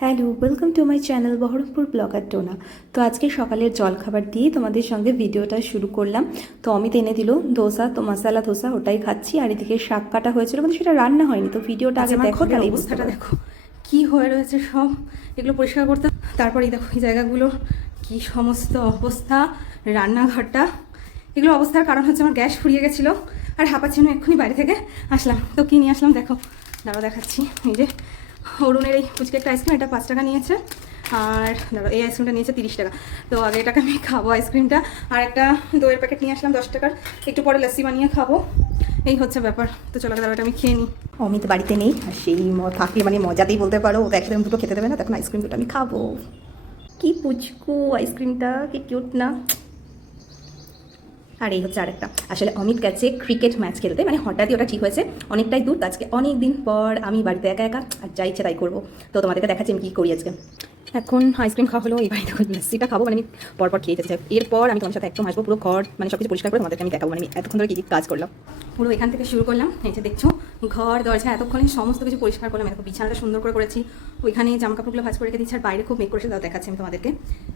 Hello, welcome to my channel Baharampur blogger Tona. তো আজকে সকালের জলখাবার দিয়ে তোমাদের সঙ্গে ভিডিওটা শুরু করলাম। তো অমিত এনে দিল ধোসা, তো মশালা ধোসা ওটাই খাচ্ছি। আর এদিকে শাক কাটা হয়েছিল, মানে সেটা রান্না হয়নি। তো ভিডিওটা আগে দেখো, তাহলে অবস্থাটা দেখো কি হয়ে রয়েছে সব। এগুলো পরিষ্কার করতে, তারপরেই দেখো এই জায়গাগুলো কি সমস্ত অবস্থা। রান্নাঘরটা, এগুলো অবস্থার কারণ হচ্ছে আমার গ্যাস ফুরিয়ে গেছিলো আর হাঁপাচ্ছিল, এক্ষুনি বাইরে থেকে আসলাম। তো কী নিয়ে আসলাম দেখো, দাঁড়াও দেখাচ্ছি। এই যে অরুণের এই ফুচকে একটা আইসক্রিম, এটা 5 টাকা নিয়েছে। আর ধরো এই আইসক্রিমটা নিয়েছে 30 টাকা। তো আগে এটাকে আমি খাবো আইসক্রিমটা। আর একটা দইয়ের প্যাকেট নিয়ে আসলাম 10 টাকার, একটু পরে লস্যি বানিয়ে খাবো। এই হচ্ছে ব্যাপার। তো চলো দাঁড়াও, এটা আমি খেয়ে নিই। অমিত বাড়িতে নেই, আর সেই থাকলে মানে মজাতেই বলতে পারো, ও একদম দুটো খেতে দেবে না, তখন আইসক্রিম দুটো আমি খাবো। কি পুচকু আইসক্রিমটা, কি কিউট না। আর এই হচ্ছে আরেকটা, আসলে অমিত গেছে ক্রিকেট ম্যাচ খেলতে, মানে হঠাৎই ওটা ঠিক হয়েছে। অনেকটাই দূর, আজকে অনেক দিন পর আমি বাড়িতে একা একা, আর যা ইচ্ছে তাই করবো। তো তোমাদেরকে দেখাচ্ছি আমি কী করি আজকে। এখন আইসক্রিম খাওয়া হলো, এই বাড়িতে লস্যিটা খাবো, মানে আমি পরপর খেয়ে যেতে চাই। এরপর আমি তোমার সাথে একদম আসবো, পুরো ঘর মানে সব কিছু পরিষ্কার করে তোমাদেরকে আমি দেখাবো, মানে আমি এতক্ষণ ধরে কী কী কাজ করলাম। পুরো এখান থেকে শুরু করলাম। এই যে দেখছো ঘর দরজা এতক্ষণে সমস্ত কিছু পরিষ্কার করলাম। এরকম বিছানাটা সুন্দর করে করেছি, ওইখানে জামাকাপড়গুলো ভাঁজ করে রেখে দিচ্ছি। আর বাইরে খুব মেঘ করেছে, তাও দেখাচ্ছি আমি তোমাদেরকে।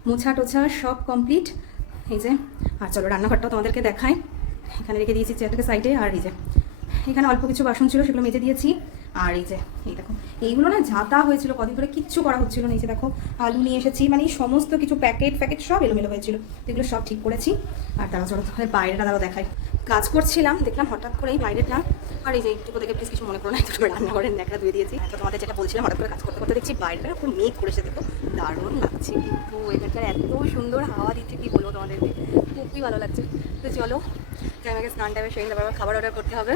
মোছা টোছা সব কমপ্লিট। এই যে, আর চলো রান্নাঘরটাও তোমাদেরকে দেখাই। এখানে রেখে দিয়েছি চেয়ারটাকে সাইডে। আর এই যে এখানে অল্প কিছু বাসন ছিল, সেগুলো মেজে দিয়েছি। আর এই যে এই দেখো, এইগুলো না ঝাঁতা হয়েছিল কদিন ধরে, কিচ্ছু করা হচ্ছিল না। এই যে দেখো আলু নিয়ে এসেছি, মানে সমস্ত কিছু প্যাকেট সব এলোমেলো হয়েছিল, তো এগুলো সব ঠিক করেছি। আর তারা চলো তাহলে বাইরেটা তারা দেখাই। কাজ করছিলাম, দেখলাম হঠাৎ করে এই বাইরেটা। আর এই যে একটু দেখে প্লিজ কিছু মনে করো না, একটু রান্নাঘরের ন্যাকড়া ধুয়ে দিয়েছি। তো তোমাদের যেটা বলছিলাম, হঠাৎ করে কাজ করতে করতে দেখছি বাইরেটা পুরো মেঘ করেছে, দেখো দারুণ লাগছে। কিন্তু ওয়েদারটা এত সুন্দর হাওয়া দিচ্ছে, কি বলবো তোমাদেরকে, খুবই ভালো লাগছে। তো চলো আমাকে স্নান টাইমে সেই ব্যাপারে খাবার অর্ডার করতে হবে।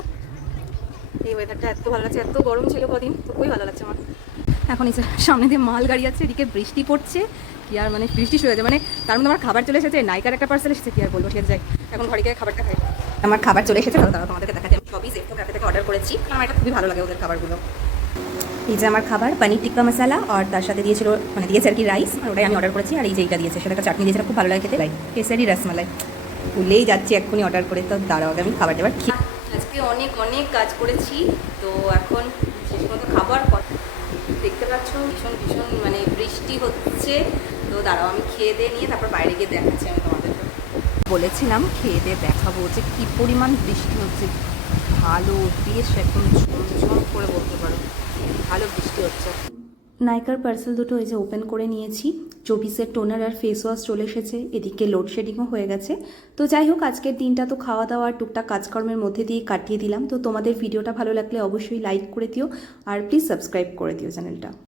এই ওয়েদারটা এত ভালো লাগছে, এত গরম ছিল কদিন, তো খুবই ভালো লাগছে আমার। এখন এই যে সামনে দিয়ে মাল গাড়ি আছে, এদিকে বৃষ্টি পড়ছে। কি আর মানে বৃষ্টি শুরু হয়েছে, মানে তার মধ্যে আমার খাবার চলে এসেছে। নাইকার একটা পার্সেল এসেছে, কি আর বলবো, ঠিক যাই এখন ঘরে গিয়ে খাবারটা খাই। আমার খাবার চলে এসেছে, তারা তোমাদেরকে দেখাচ্ছি। আমি সবই জেপ্টো ক্যাফে থেকে অর্ডার করেছি, কারণ আমার এটা খুবই ভালো লাগে ওদের খাবারগুলো। এই যে আমার খাবার, পনির টিক্কা মশালা, আর তার সাথে দিয়েছিল, মানে দিয়েছে আর কি রাইস, আর ওটাই আমি অর্ডার করেছি। আর এই যে এইটা দিয়েছে, সেটা একটা চাটনি দিয়েছে, খুব ভালো লাগে খেতে। কেসারি রসমালাই ভুলেই যাচ্ছি এক্ষুনি অর্ডার করে। তো দাঁড়াও আমি খাবার দাবার খেয়ে। আজকে অনেক অনেক কাজ করেছি, তো এখন শেষ মতো খাবার দেখতে পাচ্ছ ভীষণ ভীষণ মানে বৃষ্টি হচ্ছে। তো দাঁড়াও আমি খেয়ে দিয়ে নিয়ে তারপর বাইরে গিয়ে দেখাচ্ছি আমি তোমাদেরকে। বলেছিলাম খেয়ে দিয়ে দেখাবো যে কী পরিমাণ বৃষ্টি হচ্ছে। ভালো বেশ একদম ঝমঝম করে বলতে পারো, ভালো বৃষ্টি হচ্ছে। নাইকার পার্সেল দুটো এই যে ওপেন করে নিয়েছি। 24-এর টোনার আর ফেস ওয়াশ চলে এসেছে, এদিকে লোডশেডিংও হয়ে গেছে। তো যাই হোক, আজকের দিনটা তো খাওয়া দাওয়া আর টুকটাক কাজকর্মের মধ্যে দিয়ে কাটিয়ে দিলাম। তো তোমাদের ভিডিওটা ভালো লাগলে অবশ্যই লাইক করে দিও, আর প্লিজ সাবস্ক্রাইব করে দিও চ্যানেলটা।